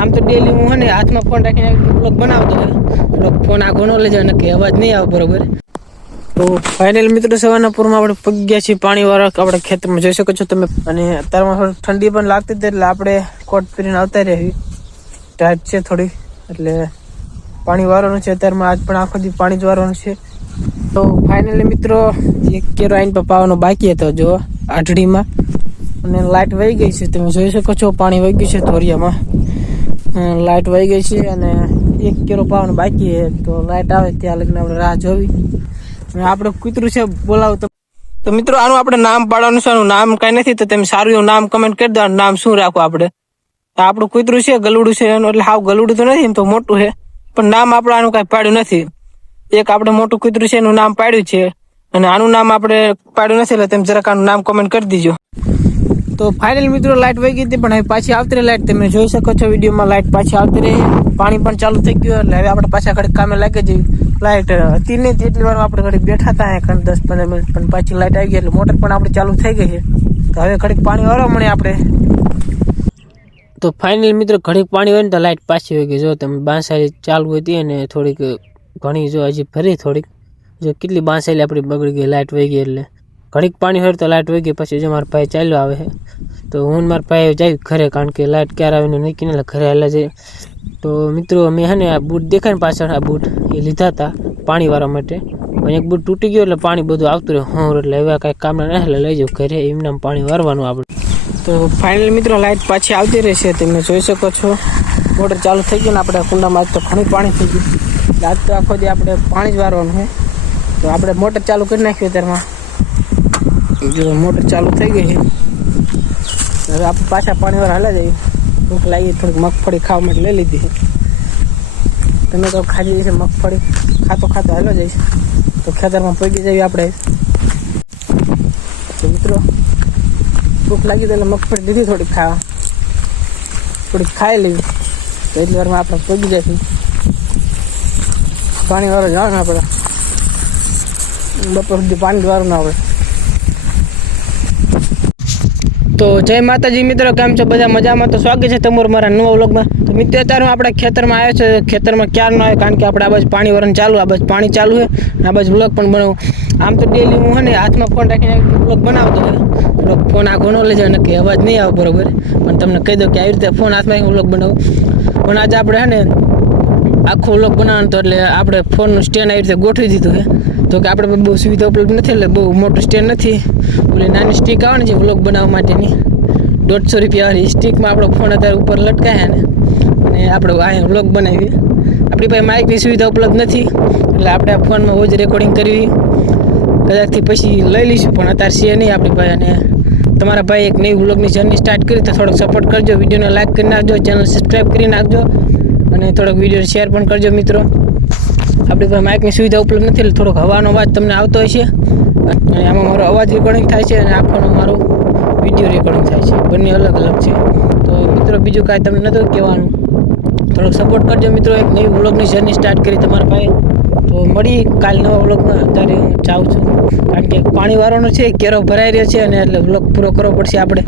આમ તો ડેલી હું ને હાથમાં ફોન રાખીને બ્લોગ બનાવતો હોય ફોન આખો ન લઈ જાય, નક્કી અવાજ નહીં આવે બરોબર. તો ફાઇનલ મિત્રો સવારના પૂરમાં આપણે પગ્યા છીએ પાણી વાળા આપણે ખેતરમાં. જોઈ શકો છો તમે. અને અત્યારમાં ઠંડી પણ લાગતી હતી એટલે આપણે કોટ પહેરીને આવતા રહેવી ટાઈટ છે થોડી, એટલે પાણી વારવાનું છે. અત્યારમાં આજ પણ આખો દી પાણી જ વારવાનું છે. તો ફાઇનલી મિત્રો, એક કેરો આઈન પર પાવાનો બાકી હતો, જો આઠડીમાં અને લાઇટ વહી ગઈ છે. તમે જોઈ શકો છો, પાણી વહી ગયું છે, ધોરિયામાં. લાઇટ વહી ગઈ છે અને એક કેરો પાવાનો બાકી છે. તો લાઇટ આવે ત્યાં લગીને આપણે રાહ જોવી. આપણે કૂતરું છે બોલાવું તો મિત્રો, આનું આપણે નામ પાડવાનું છે. નામ કઈ નથી, તો તમે સારું એવું નામ કમેન્ટ કરી દો નામ શું રાખવું આપણે. આપણું કૂતરું છે, ગલુડું છે. એનું એટલે હાવ ગલુડું તો નથી તો મોટું છે. પણ નામ આપણે આનું કઈ પાડ્યું નથી. એક આપણે મોટું કૂતરું છે, એનું નામ પાડ્યું છે. અને આનું નામ આપણે પાડ્યું નથી, એટલે તમે જરાક આનું નામ કમેન્ટ કરી દીજો. તો ફાઇનલ મિત્રો લાઇટ વહી ગઈ હતી, પણ હવે પાછી આવતી રહી લાઇટ તમે જોઈ શકો છો વિડીયોમાં લાઇટ પાછી આવતી રહી. પાણી પણ ચાલુ થઈ ગયું એટલે હવે આપણે પાછા ઘડી કામે લાગી જઈએ. લાઇટ હતી નહીં તેટલી વાર આપણે ઘડી બેઠા હતા અહીંયા દસ પંદર મિનિટ, પણ પાછી લાઇટ આવી ગઈ એટલે મોટર પણ આપણે ચાલુ થઈ ગઈ છે. તો હવે ઘડીક પાણી વાળવા મળે આપણે. તો ફાઇનલ મિત્રો ઘડીક પાણી હોય ને તો લાઇટ પાછી હોય ગઈ. જો તમે બાંસારી ચાલુ હતી અને થોડીક ઘણી, જો હજી ફરી થોડીક. જો કેટલી બાંસારી આપણી બગડી ગઈ લાઇટ વહી ગઈ એટલે. ઘડીક પાણી હોય તો લાઇટ વહી પછી જો મારા ભાઈ ચાલ્યો આવે છે, તો હું મારા ભાઈ જાય ઘરે, કારણ કે લાઇટ ક્યારે આવીને નીકળી એટલે ઘરે હાલે જાય તો મિત્રો મેં હે ને આ બૂટ દેખાય ને પાછળ, આ બૂટ એ લીધા હતા પાણી વાળવા માટે. પણ એક બૂટ તૂટી ગયો એટલે પાણી બધું આવતું રહે હું એટલે એવા કાંઈ કામના ના એટલે લઈ જાઉં ઘરે, એમના પાણી વારવાનું આપણે. તો ફાઇનલ મિત્રો લાઇટ પાછી આવતી રહેશે તમે જોઈ શકો છો. મોટર ચાલુ થઈ ગયું ને આપણે કુંડામાં, આજ તો ઘણું પાણી થઈ ગયું. આજ તો આખો દી આપણે પાણી જ વારવાનું છે. તો આપણે મોટર ચાલુ કરી નાખ્યું અત્યારમાં. જો મોટર ચાલુ થઈ ગઈ છે, હવે આપણે પાછા પાણી વાર હાલા જઈએ. ભૂખ લાગી થોડીક મગફળી ખાવા માટે લઈ લીધી તમે તો ખાધી છે મગફળી, ખાતો ખાતો હાલો જઈશ. તો ખેતરમાં પગી જઈએ આપણે. મિત્રો, ભૂખ લાગી તો એટલે મગફળી લીધી થોડીક ખાવા. થોડીક ખાઈ લેવી તો એટલી વારમાં આપણે પગી જઈશું. પાણી વાળો જવાનું આપણે. બપોર સુધી પાણી વાળું આપણે. તો જય માતાજી મિત્રો, કેમ છો? બધા મજામાં? તો સ્વાગત છે તમારું મારા નવા વ્લોગમાં. તો મિત્રો, અત્યારે આપણે ખેતરમાં આવ્યો છે. ખેતરમાં ક્યારનો આવ્યો કારણ કે આપણે આ બાજુ પાણી વરણ ચાલુ, આ બાજુ પાણી ચાલુ છે. અને આ બાજુ વ્લોગ પણ બનાવું. આમ તો ડેલી હું હે ને, હાથમાં ફોન રાખીને વ્લોગ બનાવતો હોય ફોન આખો ન લઈ જાય નક્કી અવાજ નહીં આવે બરોબર. પણ તમને કહી દઉં કે આવી રીતે ફોન હાથમાં વ્લોગ બનાવું. પણ આજે આપણે હે ને, આખો વ્લોગ બનાવવાનો તો એટલે આપણે ફોનનું સ્ટેન્ડ આવી રીતે ગોઠવી દીધું છે. તો કે આપણે બહુ સુવિધા ઉપલબ્ધ નથી, એટલે બહુ મોટું સ્ટેન્ડ નથી. ઓલી નાની સ્ટીક આવે ને જે વ્લોગ બનાવવા માટેની, દોઢસો રૂપિયાવાળી સ્ટીકમાં આપણો ફોન અત્યારે ઉપર લટકાયા ને. અને આપણે અહીંયા વ્લોગ બનાવીએ આપણી પાસે માઇકની સુવિધા ઉપલબ્ધ નથી, એટલે આપણે આ ફોનમાં રોજ રેકોર્ડિંગ કરવી. કદાચથી પછી લઈ લઈશું, પણ અત્યારે છે નહીં આપણી પાસે. અને તમારા ભાઈ એક નવી વ્લોગની જર્ની સ્ટાર્ટ કરી, તો થોડોક સપોર્ટ કરજો. વિડીયોને લાઈક કરી નાખજો ચેનલ સબસ્ક્રાઈબ કરી નાખજો. અને થોડોક વીડિયો શેર પણ કરજો મિત્રો. આપણી પાસે માઇકની સુવિધા ઉપલબ્ધ નથી એટલે થોડોક હવાનો અવાજ તમને આવતો હોય છે. અને આમાં મારો અવાજ રેકોર્ડિંગ થાય છે અને આખોનો મારો વીડિયો રેકોર્ડિંગ થાય છે. બંને અલગ અલગ છે. તો મિત્રો, બીજું કાંઈ તમને નહોતું કહેવાનું. થોડોક સપોર્ટ કરજો મિત્રો, એક નવી વ્લોગની જર્ની સ્ટાર્ટ કરી તમારા પાસે તો મળી કાલ નવા વ્લોગમાં અત્યારે હું જાઉં છું. કારણ કે પાણીવાળાનો છે કેરો ભરાઈ રહ્યો છે અને એટલે વ્લોગ પૂરો કરવો પડશે આપણે.